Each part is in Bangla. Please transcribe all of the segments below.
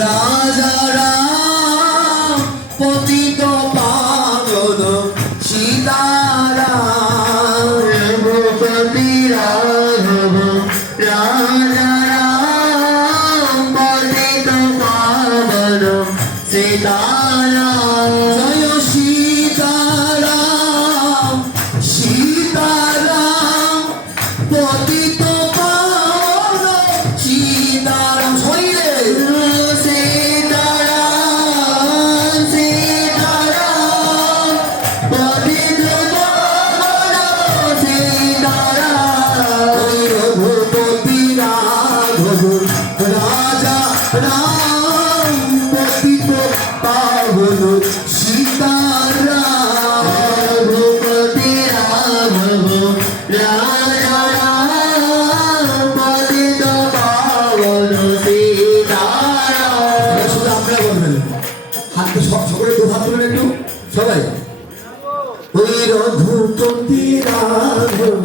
রাজা রাম পতিত পাবন সীতারাম রঘুপতি রাঘব রাজা রাম পতিত পাবন সীতারাম জয় সীতারাম সীতারাম পতিত পাবন সীতারাম রাজা রাম পতিত পাবন সীতারাম রঘুপতি রাঘব রাজা রাম পতিত পাবন সীতারাম। শুধু আপনারা বলবেন, হাত সকলে দু হাত তুলেন একটু সবাই। ওই রঘুপতি রাঘব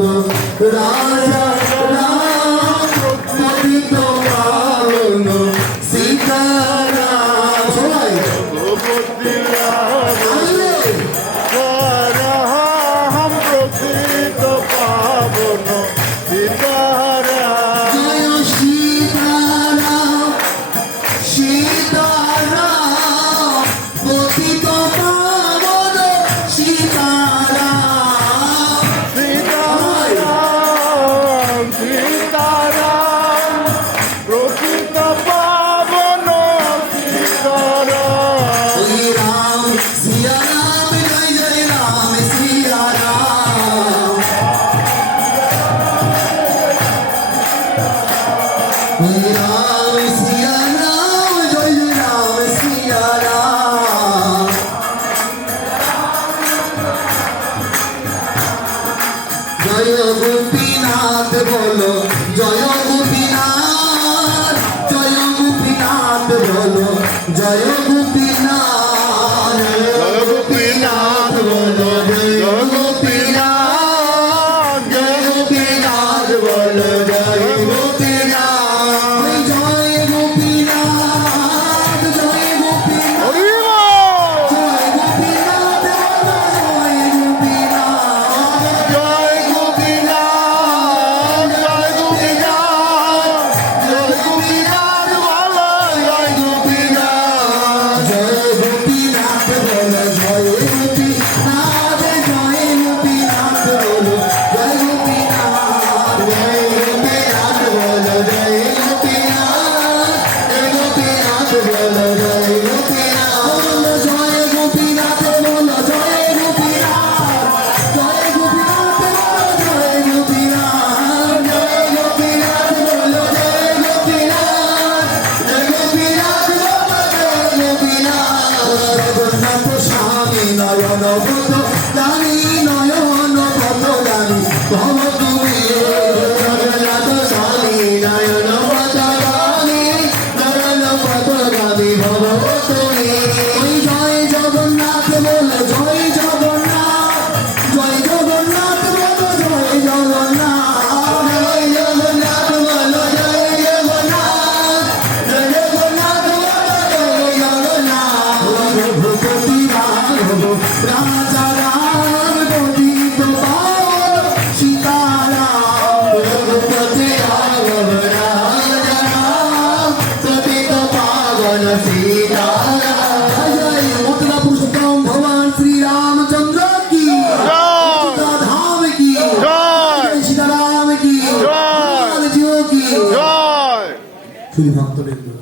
রাজা রাম পতিত পাবন সীতারাম সবাই। রঘুপতি রাম পতিত পাবন সীতারাম। জয় সীতারাম সীতারাম পতিত পাবন সীতারাম। সীতারাম সীতারাম পতিত পাবন সীতারাম। ওই রাম সিয়া রাম জয় জয় রাম সিয়া রাম। ওই রাম সিয়া রাম জয় জয় রাম সিয়া রাম। জয় গোপীনাথ বলো জয় গোপীনাথ জয় গোপীনাথ বলো জয় গোপীনাথ জয় গোপীনাথ বলো জয় গোপীনাথ। জয় গোপীনাথ বলো জয় গোপীনাথ জয় গোপীনাথ জয় গোপীনাথ হরি বল। জয় গোপীনাথ বলো জয় গোপীনাথ জয় গোপীনাথ জয় গোপীনাথ জয় গোপীনাথ বলো জয় গোপীনাথ। জয় গোপীনাথ বলো জয় গোপীনাথ জয় গোপীনাথ বলো জয় গোপীনাথ জয় গোপীনাথ বলো জয় গোপীনাথ জয় গোপীনাথ বলো জয় গোপীনাথ জয় গোপীনাথ বলো জয় গোপীনাথ জয় গোপীনাথ বলো জয় গোপীনাথ জয় গোপীনাথ বলো জয় গোপীনাথ জয় গোপীনাথ বলো জয় গোপীনাথ। জগন্নাথ স্বামী নয়ন পথ জানি নয়ন পথ জানি ভব তুমি জগন্নাথ স্বামী নয়ন পথ জানি নয়ন পথ জানি ভব তুমি। ওই জয় জগন্নাথ বলো জয় জগন্নাথ জয় জগন্নাথ বলো জয় জগন্নাথ জয় জগন্নাথ বলো জয় জগন্নাথ জয় জগন্নাথ বলো জয় জগন্নাথ। রঘুপতি রাঘব রাজা রাম পতিত পাবন সীতারাম রঘুপতি রাঘব রাজা রাম পতিত পাবন সীতারাম। জয় মথুরা পুरुषोत्तम भगवान श्री रामचंद्र की জয় धाम की জয় सीताराम की জয় जीव की জয়। श्री भक्तवृंद।